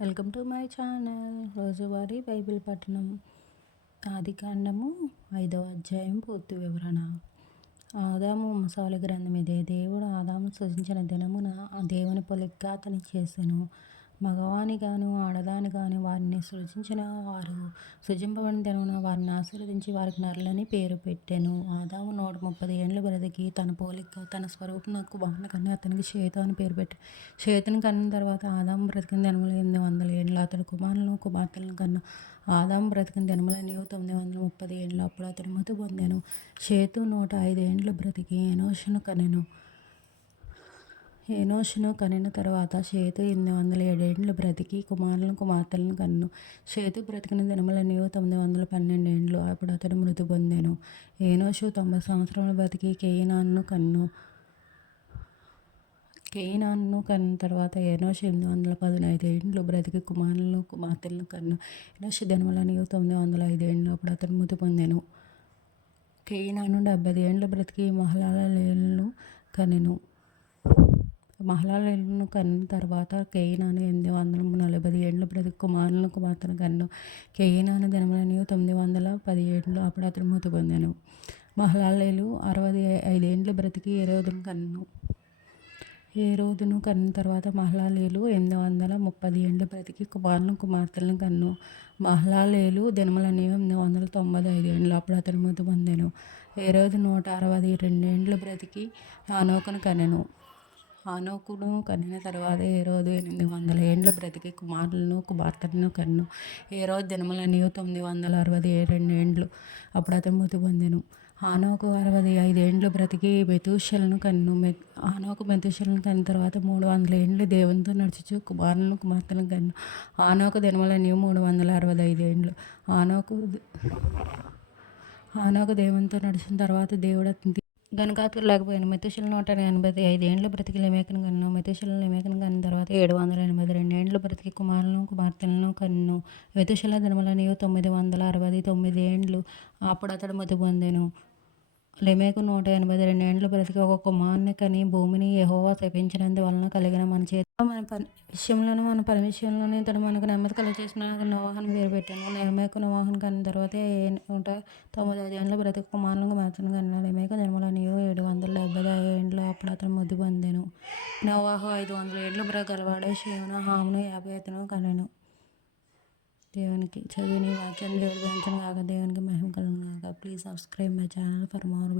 Welcome to my channel. రోజువారీ Bible పఠనం. ఆదికాండము 5వ అధ్యాయం పూర్తి వివరణ. ఆదాము వంశావళి గ్రంథం ఇదే. దేవుడు ఆదాము సృజించిన దినమున ఆ దేవుని పోలికగా అతని చేసెను. మగవానిగాను ఆడదానిగాను వారిని సృజించిన వారు సృజింపబడిన దినమున వారిని ఆశీర్వదించి వారికి నరులని పేరు పెట్టెను. ఆదాము 130 ఏండ్లు బ్రతికి తన పోలిక తన స్వరూపమునకు కుమారుని కని అతనికి షేతు అని పేరు పెట్టెను. షేతుని కన్న తర్వాత ఆదాము బ్రతికిన దినములు 800 ఏండ్లు. అతడు కుమారులను కుమార్తెలను కన్ను. ఆదాము బ్రతికిన దినములన్నీ 930 ఏండ్లు. అప్పుడు అతడు మృతి పొందెను. షేతు 105 ఏండ్లు బ్రతికి ఎనోషును కనిన తర్వాత షేతు 807 ఏండ్లు బ్రతికి కుమారులను కుమార్తెలను కన్ను. షేతు బ్రతికిన దినములన్నీ 912 ఏండ్లు. అప్పుడు అతడు మృతి పొందెను. ఎనోషు 90 సంవత్సరములు బ్రతికి కేయినానును కన్న తర్వాత ఎనోషు 815 ఏండ్లు బ్రతికి కుమారులను కుమార్తెలను కన్ను. ఎనోషు దినములన్నీ 905 ఏండ్లు. అప్పుడు అతడు మృతి పొందెను. కేయినాను 70 ఏండ్లు బ్రతికి మహలలేలును కనెను. మహలలేలును కన్న తర్వాత కేయినాను 840 ఏండ్లు బ్రతికి కుమారులను కుమార్తెను కన్ను. కేయినాను దినములన్నీ 910 ఏండ్లు. అప్పుడు అతడు మృతి పొందెను. మహలలేలు 65 ఏండ్లు బ్రతికి ఏరోదును కన్న తర్వాత మహలలేలు 830 ఏండ్లు బ్రతికి కుమారులను కుమార్తెలను కన్ను. మహలలేలు దినములన్నీ 895 ఏండ్లు. అప్పుడు అతడు మృతి పొందెను. ఏరోదు 162 ఏండ్లు బ్రతికి హానోకును కనెను. హానోకును కనిన తర్వాత ఏరోదు 800 ఏండ్లు బ్రతికి కుమారులను కుమార్తెలను కన్ను. ఏరోదు దినములన్నీ 962 ఏండ్లు. అప్పుడు అతడు మృతి పొందెను. హానోకు 65 ఏండ్లు బ్రతికి మెతూషెలను కన్ను. హానోకు మెతూషెలను కన్న తర్వాత 300 ఏండ్లు దేవునితో నడుచుచు కుమారులను కుమార్తెలను కన్ను. హానోకు దినములన్నీ 365 ఏండ్లు. హానోకు దేవునితో నడిచిన తర్వాత దేవుడు అతని గనుక అతడు లేకపోయాను. మెతూషెల 185 ఏండ్లు బ్రతికి లెమెకును కన్ను. మెతూషెల లెమెకును కన్న తర్వాత 782 ఏండ్లు బ్రతికి కుమారులను కుమార్తెలను కన్ను. మెతూషెల దినములన్నీ 969 ఏండ్లు. అప్పుడు అతడు మృతి పొందెను. లెమెకు 182 ఏండ్లు బ్రతికి ఒక కుమారుని కని భూమిని యెహోవా శపించినందు వలన కలిగిన మన విషయంలోను మన పని విషయంలోను ఇతడు మనకు నెమ్మది కలుగచేసిన నోవహు అని పేరు పెట్టాను. లెమెకు నోవహును కన్న తర్వాత 195 ఏండ్లు బ్రతికి కుమారులను కుమార్తెలను కన్ను. లెమెకు దినములన్నీ 770 ఏండ్లు. అప్పుడు అతడు మృతి పొందెను. నోవహు 500 ఏండ్లు గలవాడై షేమును హామును యాఫెతును కనెను. దేవునికి చదివిన వాక్యాన్ని దేవుడు దీవించును గాక. దేవునికి మహిమ కలుగును గాక. Please subscribe my channel for more.